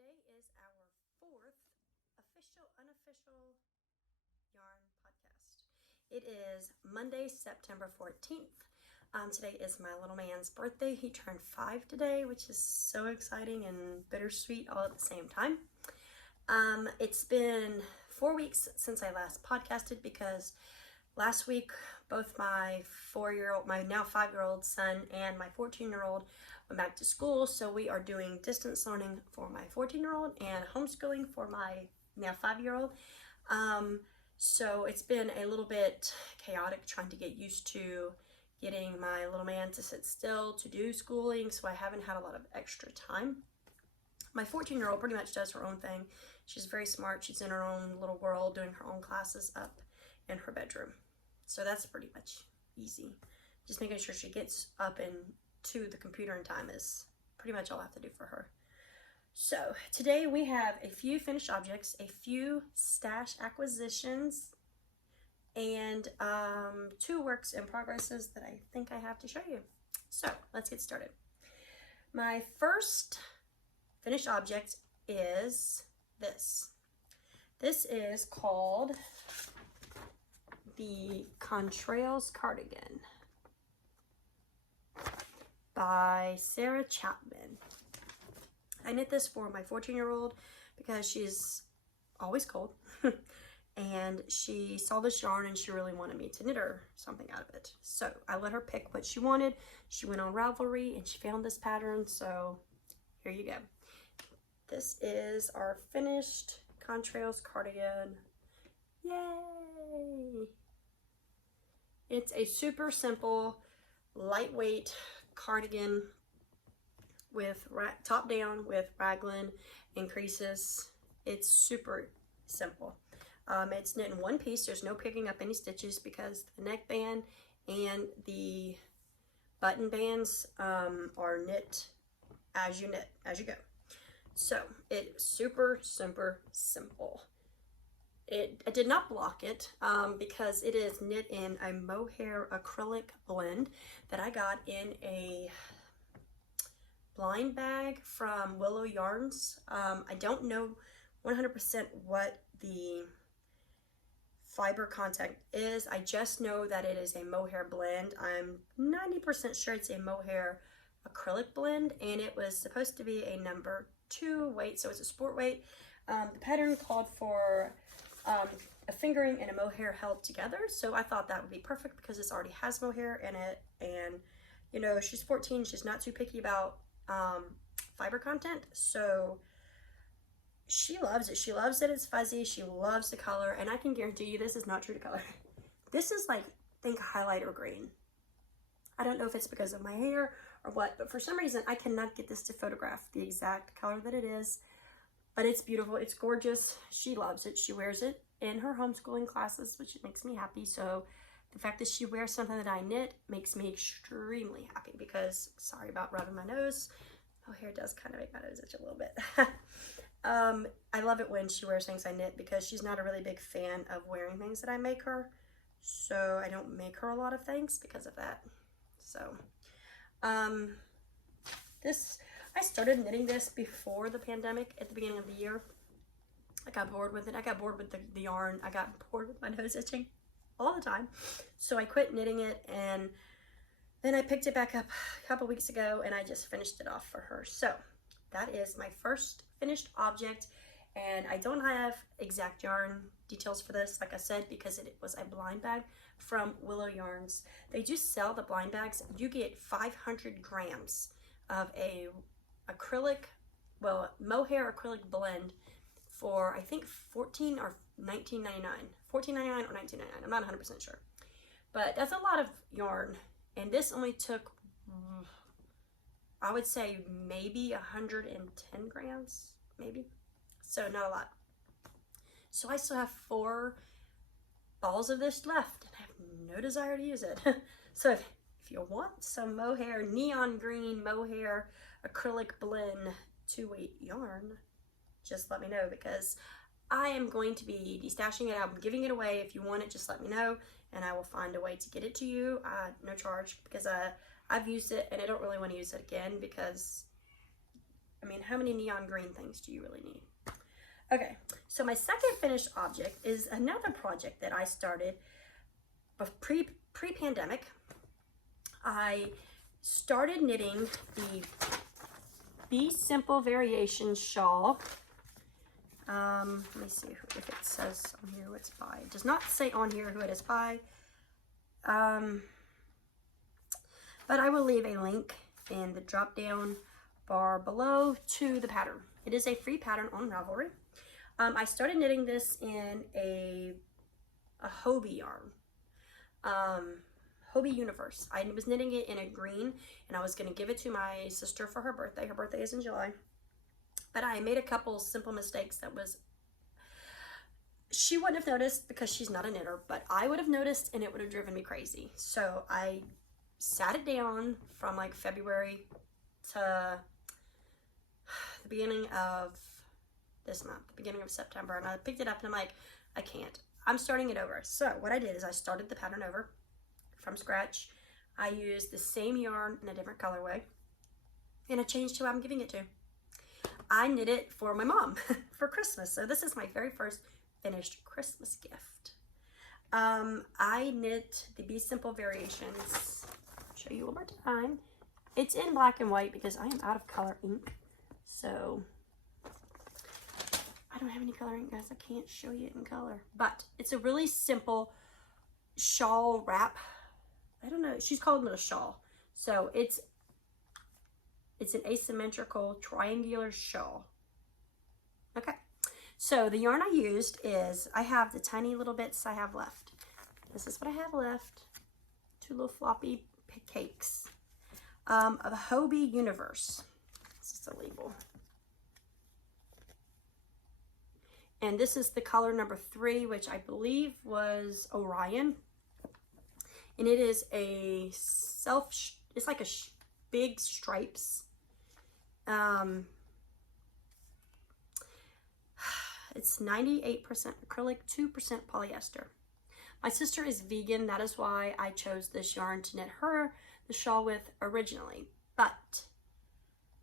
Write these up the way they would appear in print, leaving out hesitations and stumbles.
Today is our fourth unofficial yarn podcast. It is Monday, September 14th. Today is my little man's birthday. He turned 5 today, which is so exciting and bittersweet all at the same time. It's been 4 weeks since I last podcasted because last week both my now 5-year-old son and my 14-year-old went back to school, so we are doing distance learning for my 14-year-old and homeschooling for my now 5-year-old. So it's been a little bit chaotic trying to get used to getting my little man to sit still to do schooling, so I haven't had a lot of extra time. My 14-year-old pretty much does her own thing. She's very smart. She's in her own little world doing her own classes up in her bedroom. So that's pretty much easy. Just making sure she gets up and to the computer in time is pretty much all I have to do for her. So today we have a few finished objects, a few stash acquisitions, and 2 works in progresses that I think I have to show you. So let's get started. My first finished object is this. This is called the Contrails cardigan by Sarah Chapman. I knit this for my 14-year-old because she's always cold and she saw this yarn and she really wanted me to knit her something out of it. So I let her pick what she wanted. She went on Ravelry and she found this pattern, so here you go. This is our finished Contrails cardigan. Yay! It's a super simple, lightweight cardigan with top down with raglan and creases. It's super simple. It's knit in one piece. There's no picking up any stitches because the neckband and the button bands are knit as you go. So it's super simple. I did not block it because it is knit in a mohair acrylic blend that I got in a blind bag from Willow Yarns. I don't know 100% what the fiber content is. I just know that it is a mohair blend. I'm 90% sure it's a mohair acrylic blend, and it was supposed to be a number 2 weight, so it's a sport weight. The pattern called for a fingering and a mohair held together, so I thought that would be perfect because this already has mohair in it, and you know, she's 14, she's not too picky about fiber content, so she loves it. She loves that it's fuzzy, she loves the color, and I can guarantee you this is not true to color. This is like, think highlighter green. I don't know if it's because of my hair or what, but for some reason I cannot get this to photograph the exact color that it is. But it's beautiful, it's gorgeous, she loves it, she wears it in her homeschooling classes, which makes me happy. So the fact that she wears something that I knit makes me extremely happy because, sorry about rubbing my nose, hair does kind of make my nose itch a little bit. I love it when she wears things I knit because she's not a really big fan of wearing things that I make her, so I don't make her a lot of things because of that. So I started knitting this before the pandemic at the beginning of the year. I got bored with it. I got bored with the yarn. I got bored with my nose itching all the time. So I quit knitting it, and then I picked it back up a couple weeks ago and I just finished it off for her. So that is my first finished object, and I don't have exact yarn details for this, like I said, because it was a blind bag from Willow Yarns. They do sell the blind bags. You get 500 grams of a mohair acrylic blend for I think $14 or $19.99. $14.99 or $19.99. I'm not 100% sure, but that's a lot of yarn, and this only took I would say maybe 110 grams, maybe, so not a lot. So I still have 4 balls of this left and I have no desire to use it. So if you want some mohair, neon green mohair acrylic blend 2-weight yarn, just let me know because I am going to be destashing it. I'm giving it away. If you want it, just let me know and I will find a way to get it to you. No charge, because I've used it and I don't really want to use it again because I mean, how many neon green things do you really need? Okay, so my second finished object is another project that I started pre-pandemic. I started knitting the Be Simple Variation shawl. Let me see if it says on here who it's by. It does not say on here who it is by. But I will leave a link in the drop down bar below to the pattern. It is a free pattern on Ravelry. I started knitting this in a Hobbii yarn. Hobbii Universe. I was knitting it in a green, and I was going to give it to my sister for her birthday. Her birthday is in July. But I made a couple simple mistakes that she wouldn't have noticed because she's not a knitter, but I would have noticed, and it would have driven me crazy. So I sat it down from like February to the beginning of this month, the beginning of September, and I picked it up and I'm like, I can't. I'm starting it over. So what I did is I started the pattern over from scratch. I used the same yarn in a different colorway, and I changed who I'm giving it to. I knit it for my mom for Christmas. So this is my very first finished Christmas gift. I knit the Be Simple Variations. I'll show you one more time. It's in black and white because I am out of color ink. So I don't have any color ink, guys. I can't show you it in color. But it's a really simple shawl wrap. I don't know. She's called it a shawl. So it's an asymmetrical triangular shawl. Okay. So the yarn I used is, I have the tiny little bits I have left. This is what I have left. 2 little floppy cakes of Hobbii Universe. This is the label. And this is the color number 3, which I believe was Orion. And it is a it's like a big stripes. It's 98% acrylic, 2% polyester. My sister is vegan. That is why I chose this yarn to knit her the shawl with originally. But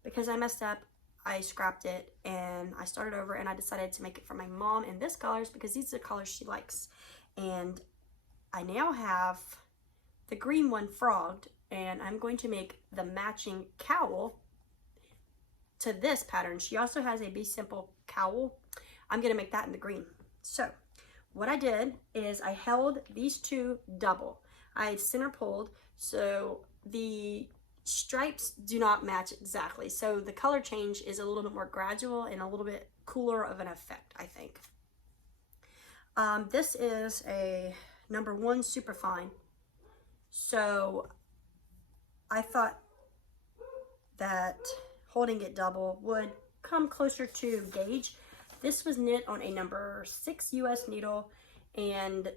because I messed up, I scrapped it and I started over, and I decided to make it for my mom in this colors because these are the colors she likes. And I now have the green one frogged, and I'm going to make the matching cowl to this pattern. She also has a Be Simple cowl. I'm going to make that in the green. So what I did is I held these two double. I center pulled, so the stripes do not match exactly. So the color change is a little bit more gradual and a little bit cooler of an effect, I think. This is a number 1 Superfine. So I thought that holding it double would come closer to gauge. This was knit on a number 6 US needle, and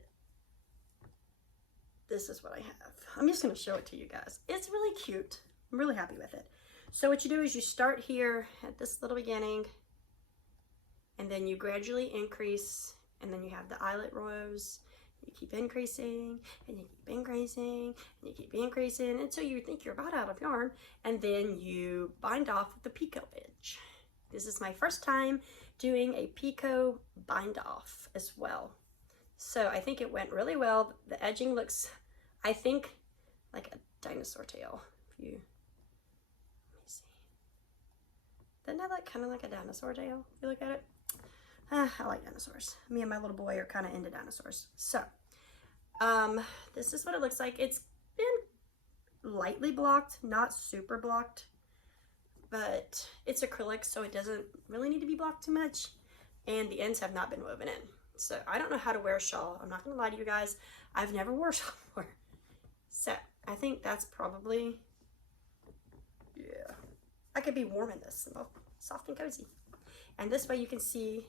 this is what I have. I'm just going to show it to you guys. It's really cute. I'm really happy with it. So what you do is you start here at this little beginning, and then you gradually increase, and then you have the eyelet rows. You keep increasing, and you keep increasing, and you keep increasing until you think you're about out of yarn, and then you bind off with the picot edge. This is my first time doing a picot bind off as well. So I think it went really well. The edging looks, I think, like a dinosaur tail. If you, let me see. Doesn't that look kind of like a dinosaur tail if you look at it? I like dinosaurs. Me and my little boy are kind of into dinosaurs. So, this is what it looks like. It's been lightly blocked, not super blocked, but it's acrylic, so it doesn't really need to be blocked too much, and the ends have not been woven in. So I don't know how to wear a shawl. I'm not gonna lie to you guys. I've never worn a shawl before. So I think that's probably, yeah. I could be warm in this, soft and cozy. And this way you can see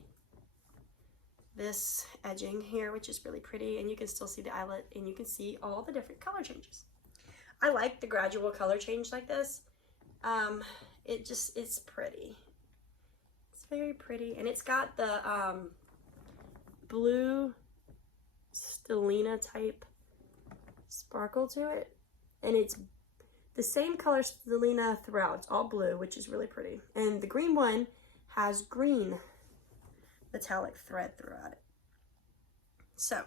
this edging here, which is really pretty, and you can still see the eyelet, and you can see all the different color changes. I like the gradual color change like this. It's pretty. It's very pretty, and it's got the blue stellina type sparkle to it, and it's the same color Selena throughout. It's all blue, which is really pretty. And the green one has green metallic thread throughout it. So,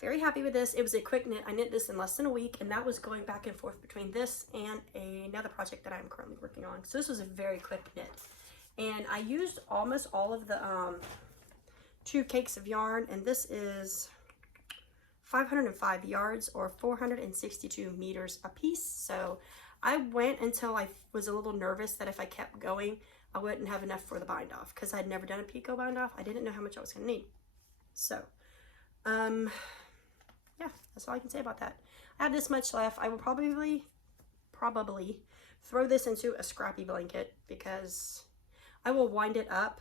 very happy with this. It was a quick knit. I knit this in less than a week, and that was going back and forth between this and another project that I'm currently working on. So this was a very quick knit. And I used almost all of the 2 cakes of yarn, and this is 505 yards or 462 meters a piece. So I went until I was a little nervous that if I kept going, I wouldn't have enough for the bind off, because I'd never done a picot bind off. I didn't know how much I was going to need. So, yeah, that's all I can say about that. I have this much left. I will probably throw this into a scrappy blanket, because I will wind it up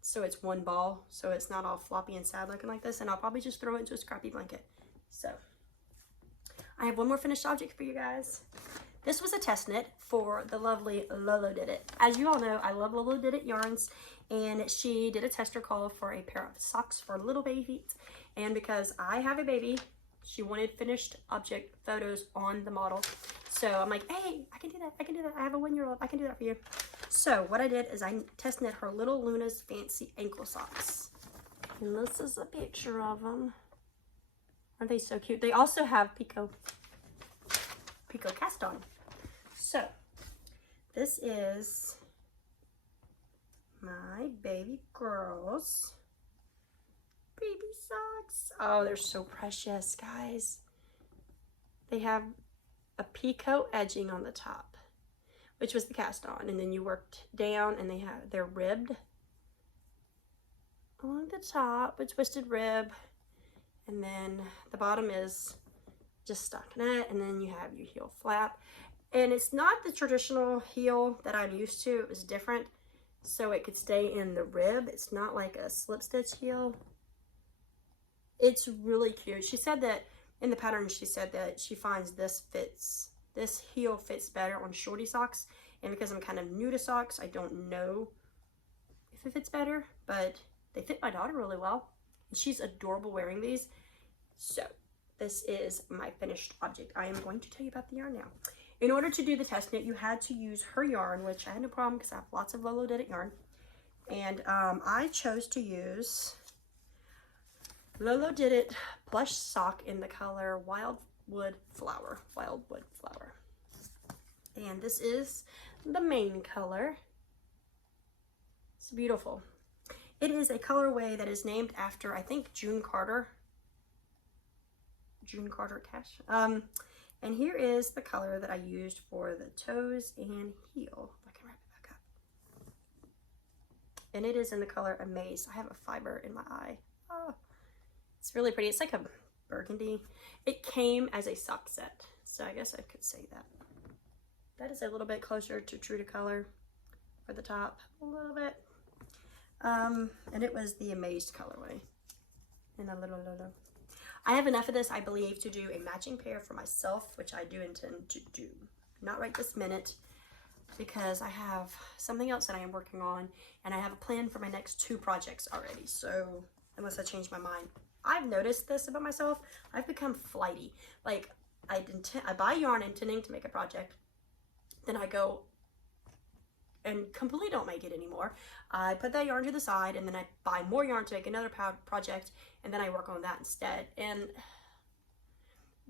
so it's one ball, so it's not all floppy and sad looking like this, and I'll probably just throw it into a scrappy blanket. So I have one more finished object for you guys. This was a test knit for the lovely Lolodidit. As you all know, I love Lolodidit Yarns, and she did a tester call for a pair of socks for little baby feet. And because I have a baby, she wanted finished object photos on the model. So I'm like, hey, I can do that. I can do that. I have a 1-year-old. I can do that for you. So what I did is I test knit her little Luna's fancy ankle socks. And this is a picture of them. Aren't they so cute? They also have picot cast on. So this is my baby girl's baby socks. Oh, they're so precious, guys. They have a picot edging on the top, which was the cast on, and then you worked down, and they're ribbed along the top, a twisted rib, and then the bottom is just stockinette, and then you have your heel flap. And it's not the traditional heel that I'm used to. It was different, so it could stay in the rib. It's not like a slip stitch heel. It's really cute. She said that in the pattern, she said that she finds this heel fits better on shorty socks. And because I'm kind of new to socks, I don't know if it fits better, but they fit my daughter really well. And she's adorable wearing these. So this is my finished object. I am going to tell you about the yarn now. In order to do the test knit, you had to use her yarn, which I had no problem because I have lots of Lolodidit yarn. And I chose to use Lolodidit plush sock in the color Wildwood Flower. And this is the main color. It's beautiful. It is a colorway that is named after, I think, June Carter Cash. And here is the color that I used for the toes and heel. If I can wrap it back up. And it is in the color Amaze. I have a fiber in my eye. Oh, it's really pretty. It's like a burgundy. It came as a sock set, so I guess I could say that. That is a little bit closer to true to color for the top, a little bit. And it was the Amazed colorway. And a little. I have enough of this, I believe, to do a matching pair for myself, which I do intend to do. Not right this minute, because I have something else that I am working on, and I have a plan for my next 2 projects already. So unless I change my mind. I've noticed this about myself. I've become flighty. Like, I buy yarn intending to make a project, then I go and completely don't make it anymore. I put that yarn to the side, and then I buy more yarn to make another project, and then I work on that instead. And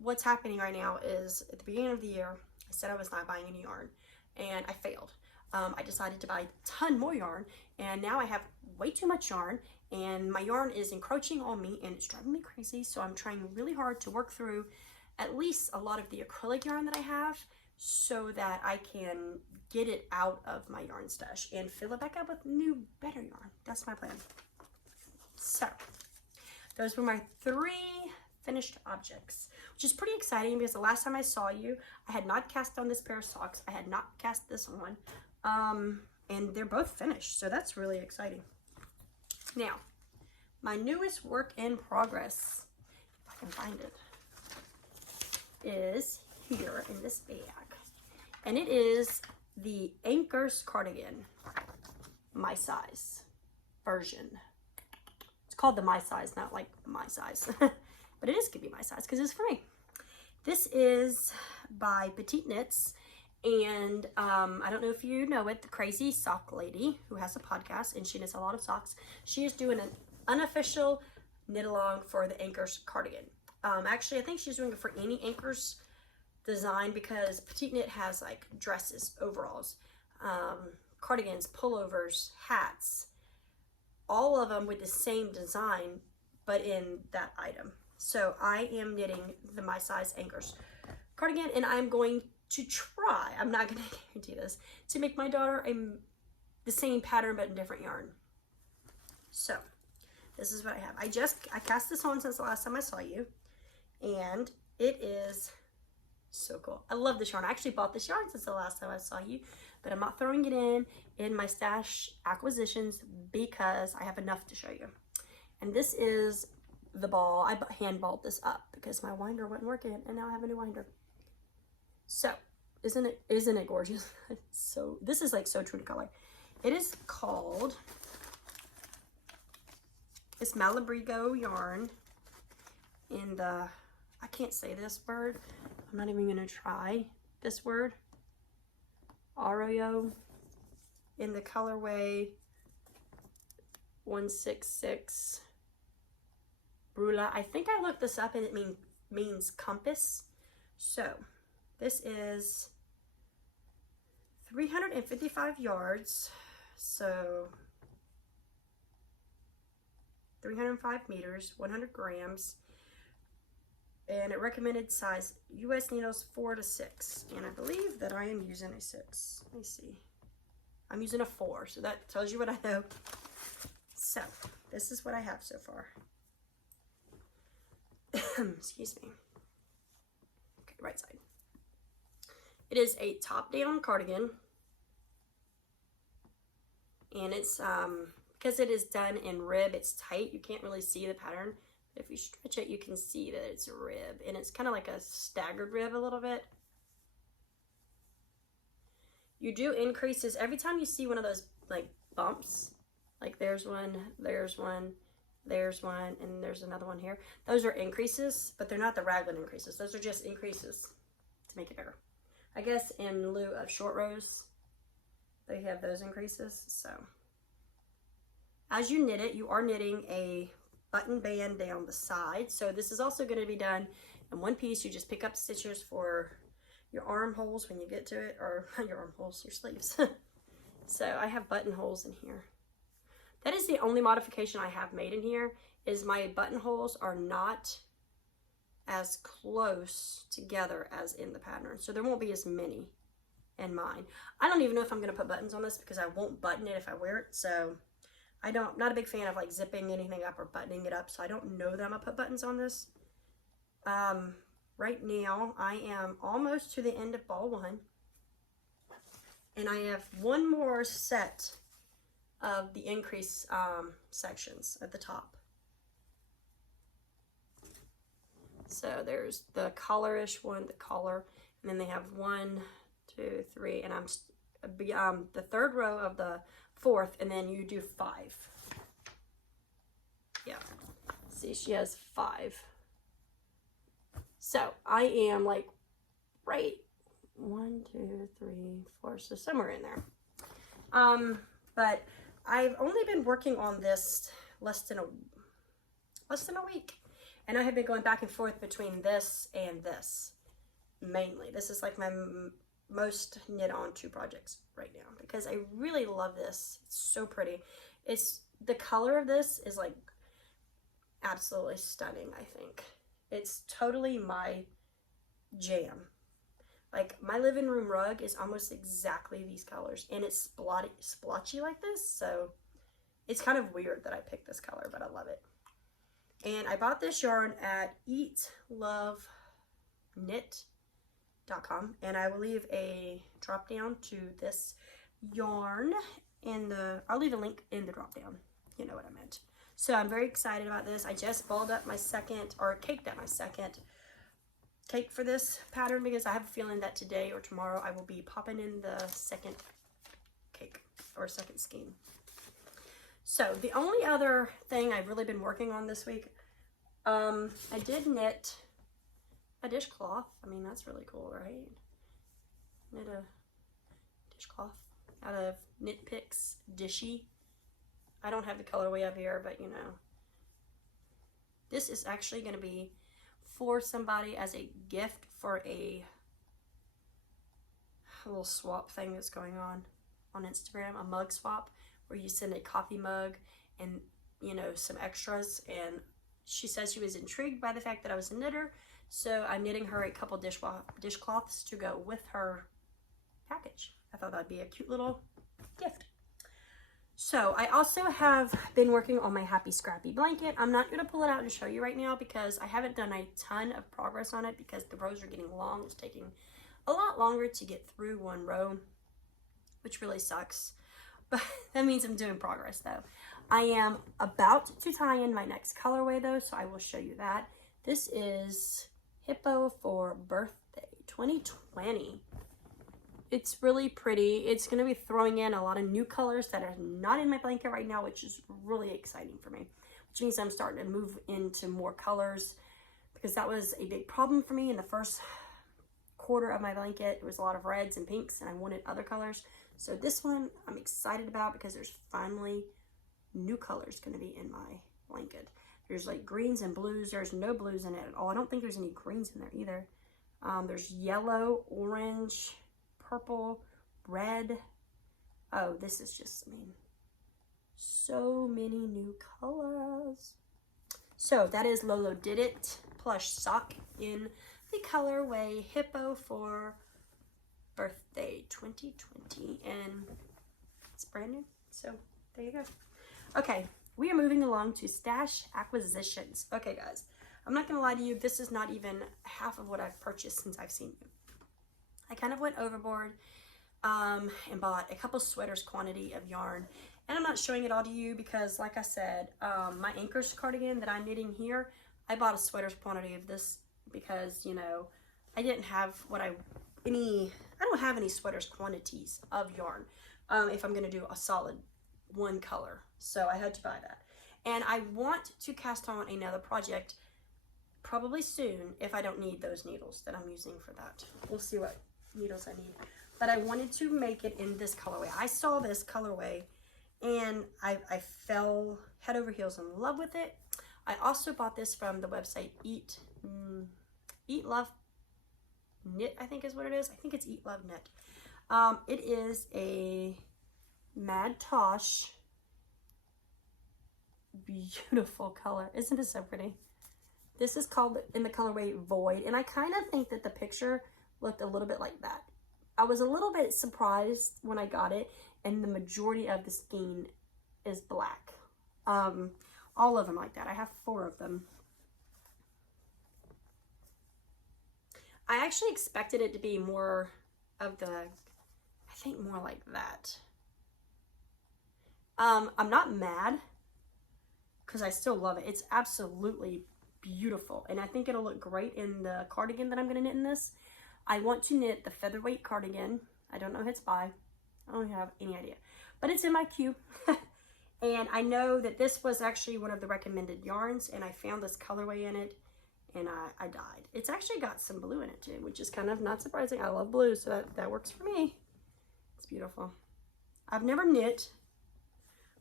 what's happening right now is, at the beginning of the year, I said I was not buying any yarn, and I failed. I decided to buy a ton more yarn, and now I have way too much yarn, and my yarn is encroaching on me, and it's driving me crazy. So I'm trying really hard to work through at least a lot of the acrylic yarn that I have, so that I can get it out of my yarn stash and fill it back up with new, better yarn. That's my plan. So those were my 3 finished objects, which is pretty exciting because the last time I saw you, I had not cast on this pair of socks. I had not cast this on, and they're both finished. So that's really exciting. Now, my newest work in progress, if I can find it, is here in this bag. And it is the Ankers cardigan, my size version. It's called the my size, not like my size. But it is gonna be my size because it's for me. This is by Petite Knits. And I don't know if you know it, the crazy sock lady who has a podcast and she knits a lot of socks. She is doing an unofficial knit along for the Ankers cardigan. Actually, I think she's doing it for any Ankers design because Petite Knit has like dresses, overalls, cardigans, pullovers, hats, all of them with the same design, but in that item. So I am knitting the My Size Ankers cardigan, and I'm going to try, I'm not going to guarantee this, to make my daughter the same pattern but in different yarn. So this is what I have. I cast this on since the last time I saw you, and it is so cool. I love this yarn. I actually bought this yarn since the last time I saw you, but I'm not throwing it in my stash acquisitions because I have enough to show you. And this is the ball. I hand balled this up because my winder wasn't working, and now I have a new winder. So isn't it gorgeous? So this is like so true to color. It is called, it's Malabrigo yarn in the, I can't say this word. I'm not even gonna try this word. Arroyo in the colorway 166 Brula. I think I looked this up and it means compass. So this is 355 yards, so 305 meters, 100 grams, and it recommended size US needles 4 to 6, and I believe that I am using a 6. Let me see. I'm using a 4, so that tells you what I know. So this is what I have so far. Excuse me. Okay, right side. It is a top-down cardigan, and it's because it is done in rib, it's tight. You can't really see the pattern. If you stretch it, you can see that it's a rib, and it's kind of like a staggered rib a little bit. You do increases every time you see one of those like bumps, like there's one, there's one, there's one, and there's another one here. Those are increases, but they're not the raglan increases. Those are just increases to make it bigger. I guess in lieu of short rows, they have those increases. So as you knit it, you are knitting a button band down the side. So this is also going to be done in one piece. You just pick up stitches for your armholes when you get to it, or your armholes, your sleeves. So I have buttonholes in here. That is the only modification I have made in here, is my buttonholes are not as close together as in the pattern. So there won't be as many in mine. I don't even know if I'm going to put buttons on this because I won't button it if I wear it. So I'm not a big fan of like zipping anything up or buttoning it up. So I don't know that I'm going to put buttons on this. Right now I am almost to the end of ball 1. And I have one more set of the increase sections at the top. So there's the colorish one, the color, and then they have 1, 2, 3, and I'm the third row of the 4th, and then you do 5. Yeah, see, she has 5. So I am like right 1, 2, 3, 4, so somewhere in there. But I've only been working on this less than a week. And I have been going back and forth between this and this, mainly. This is like my most knit on 2 projects right now because I really love this. It's so pretty. The color of this is like absolutely stunning, I think. It's totally my jam. Like my living room rug is almost exactly these colors, and it's splotchy like this, so it's kind of weird that I picked this color, but I love it. And I bought this yarn at eatloveknit.com, and I will leave a drop down to this yarn in I'll leave a link in the drop down. You know what I meant. So I'm very excited about this. I just balled up my second, or caked up my second cake for this pattern because I have a feeling that today or tomorrow I will be popping in the second cake or second scheme. So the only other thing I've really been working on this week, I did knit a dishcloth. I mean, that's really cool, right? Knit a dishcloth out of Knit Picks Dishie. I don't have the colorway up here, but you know. This is actually going to be for somebody as a gift for a little swap thing that's going on Instagram, a mug swap where you send a coffee mug and, you know, some extras. And she says she was intrigued by the fact that I was a knitter, so I'm knitting her a couple dishcloths to go with her package. I thought that'd be a cute little gift. So I also have been working on my Happy Scrappy blanket. I'm not going to pull it out and show you right now because I haven't done a ton of progress on it because the rows are getting long. It's taking a lot longer to get through one row, which really sucks. But that means I'm doing progress though. I am about to tie in my next colorway though, so I will show you that. This is Hippo for Birthday 2020. It's really pretty. It's going to be throwing in a lot of new colors that are not in my blanket right now, which is really exciting for me. Which means I'm starting to move into more colors because that was a big problem for me in the first quarter of my blanket. It was a lot of reds and pinks and I wanted other colors. So this one I'm excited about because there's finally new colors going to be in my blanket. There's like greens and blues. There's no blues in it at all. I don't think there's any greens in there either. There's yellow, orange, purple, red. Oh, this is just, I mean, so many new colors. So that is Lolodidit plush sock in the colorway Hippo for Birthday 2020, and it's brand new. So there you go. Okay, we are moving along to stash acquisitions. Okay, guys, I'm not gonna lie to you. This is not even half of what I've purchased since I've seen you. I kind of went overboard and bought a couple sweaters quantity of yarn. And I'm not showing it all to you because, like I said, my Ankers cardigan that I'm knitting here, I bought a sweaters quantity of this because, you know, I didn't have I don't have any sweaters quantities of yarn if I'm going to do a solid one color. So I had to buy that. And I want to cast on another project probably soon if I don't need those needles that I'm using for that. We'll see what needles I need, but I wanted to make it in this colorway. I saw this colorway and I fell head over heels in love with it. I also bought this from the website Eat Love Knit, I think is what it is. I think it's Eat Love Knit. It is a Mad Tosh, beautiful color. Isn't it so pretty? This is called in the colorway Void, and I kind of think that the picture looked a little bit like that. I was a little bit surprised when I got it, and the majority of the skein is black. All of them like that. I have 4 of them. I actually expected it to be more of the, I think more like that. I'm not mad because I still love it. It's absolutely beautiful, and I think it'll look great in the cardigan that I'm going to knit in this. I want to knit the Featherweight Cardigan. I don't know who it's by. I don't have any idea. But it's in my queue. And I know that this was actually one of the recommended yarns, and I found this colorway in it, and I died. It's actually got some blue in it too, which is kind of not surprising. I love blue, so that works for me. It's beautiful. I've never knit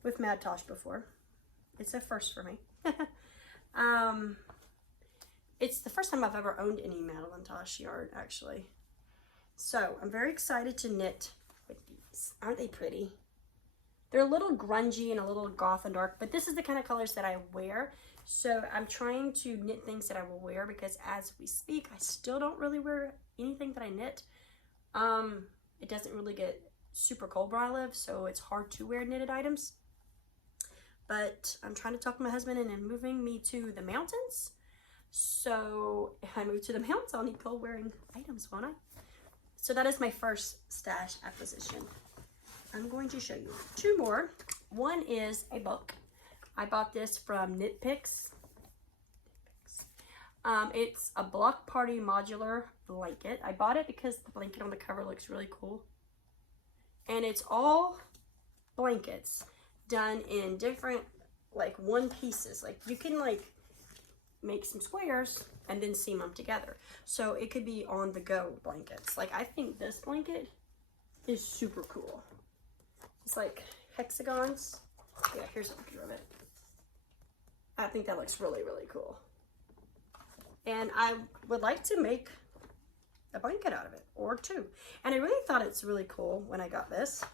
with Mad Tosh before. It's a first for me. It's the first time I've ever owned any Madeline Tosh yarn, actually. So I'm very excited to knit with these. Aren't they pretty? They're a little grungy and a little goth and dark, but this is the kind of colors that I wear. So I'm trying to knit things that I will wear because as we speak, I still don't really wear anything that I knit. It doesn't really get super cold where I live, so it's hard to wear knitted items. But I'm trying to talk my husband into moving me to the mountains. So if I move to the mountains, I'll need cold wearing items, won't I? So that is my first stash acquisition. I'm going to show you 2 more. One is a book. I bought this from Knit Picks. It's a block party modular blanket. I bought it because the blanket on the cover looks really cool. And it's all blankets done in different like one pieces. Like you can like make some squares and then seam them together. So it could be on the go blankets. Like, I think this blanket is super cool. It's like hexagons. Yeah, here's a picture of it. I think that looks really, really cool. And I would like to make a blanket out of it, or two. And I really thought it's really cool when I got this.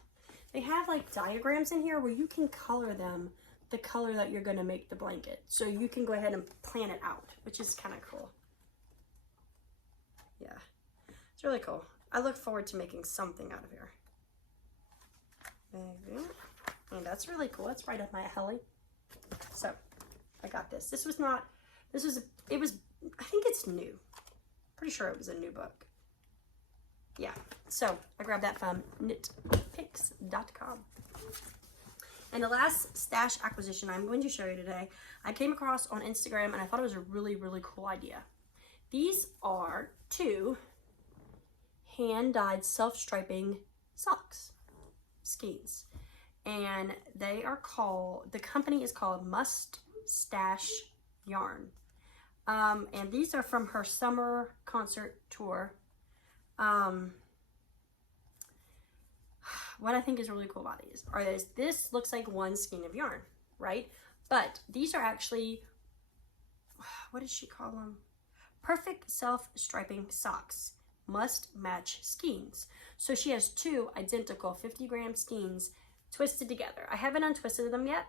They have like diagrams in here where you can color them the color that you're going to make the blanket. So you can go ahead and plan it out, which is kind of cool. Yeah, it's really cool. I look forward to making something out of here. Maybe. And that's really cool. It's right up my alley. So I got this. It was, I think it's new. Pretty sure it was a new book. Yeah, so I grabbed that from knitpicks.com. And the last stash acquisition I'm going to show you today, I came across on Instagram and I thought it was a really, really cool idea. These are 2 hand-dyed self-striping socks, skeins. And they are called, the company is called Mustache Yarn. And these are from her summer concert tour. What I think is really cool about these are this looks like one skein of yarn, right? But these are actually, what does she call them? Perfect self-striping socks, must match skeins. So she has 2 identical 50-gram skeins twisted together. I haven't untwisted them yet,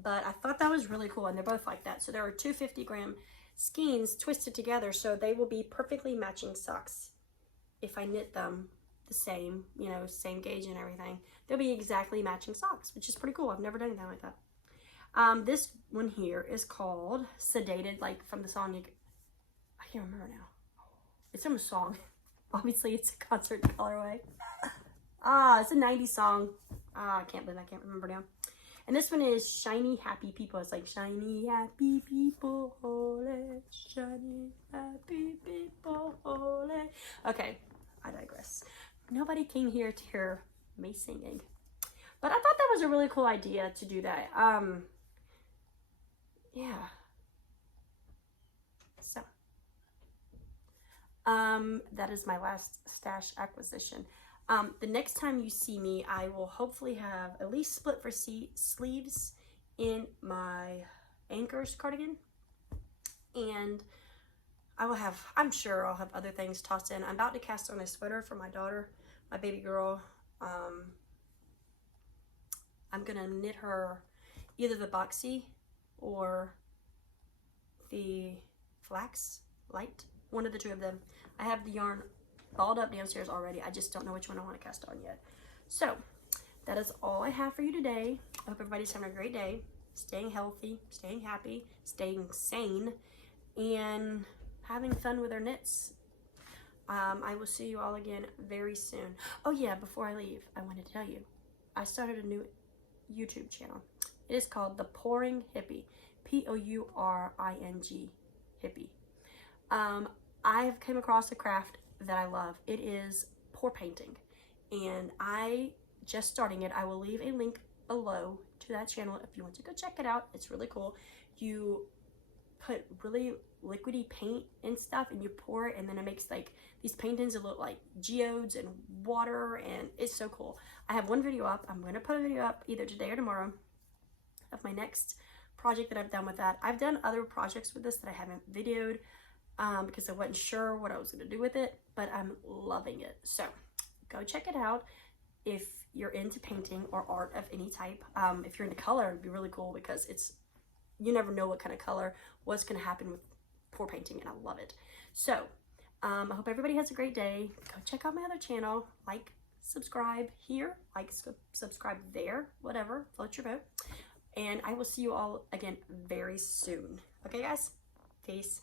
but I thought that was really cool, and they're both like that. So there are 2 50-gram skeins twisted together, so they will be perfectly matching socks. If I knit them the same, you know, same gauge and everything, they'll be exactly matching socks, which is pretty cool. I've never done anything like that. This one here is called Sedated, like from the song, I can't remember now. It's from a song. Obviously, it's a concert colorway. It's a 90s song. I can't believe I can't remember now. And this one is Shiny Happy People. It's like shiny happy people, ole, shiny happy people, ole. Okay, I digress. Nobody came here to hear me singing, but I thought that was a really cool idea to do that. Yeah. So, that is my last stash acquisition. The next time you see me, I will hopefully have at least split for sleeves in my Ankers cardigan, and I will have, I'm sure I'll have other things tossed in. I'm about to cast on a sweater for my daughter, my baby girl. I'm gonna knit her either the boxy or the flax light, one of the 2 of them. I have the yarn balled up downstairs already. I just don't know which one I want to cast on yet. So that is all I have for you today. I hope everybody's having a great day, staying healthy, staying happy, staying sane, and having fun with their knits. I will see you all again very soon. Oh yeah, before I leave, I wanted to tell you, I started a new YouTube channel. It is called the Pouring Hippie, Pouring Hippie. I have came across a craft that I love. It is pour painting, and I just starting it. I will leave a link below to that channel if you want to go check it out. It's really cool. You put really liquidy paint and stuff, and you pour it, and then it makes like these paintings that look like geodes and water, and it's so cool. I have one video up. I'm going to put a video up either today or tomorrow of my next project that I've done with that. I've done other projects with this that I haven't videoed because I wasn't sure what I was going to do with it, but I'm loving it. So go check it out if you're into painting or art of any type. If you're into color, it'd be really cool because you never know what kind of color, what's going to happen with pour painting, and I love it. So I hope everybody has a great day. Go check out my other channel, like, subscribe here, like, subscribe there, whatever, float your boat. And I will see you all again very soon. Okay, guys? Peace.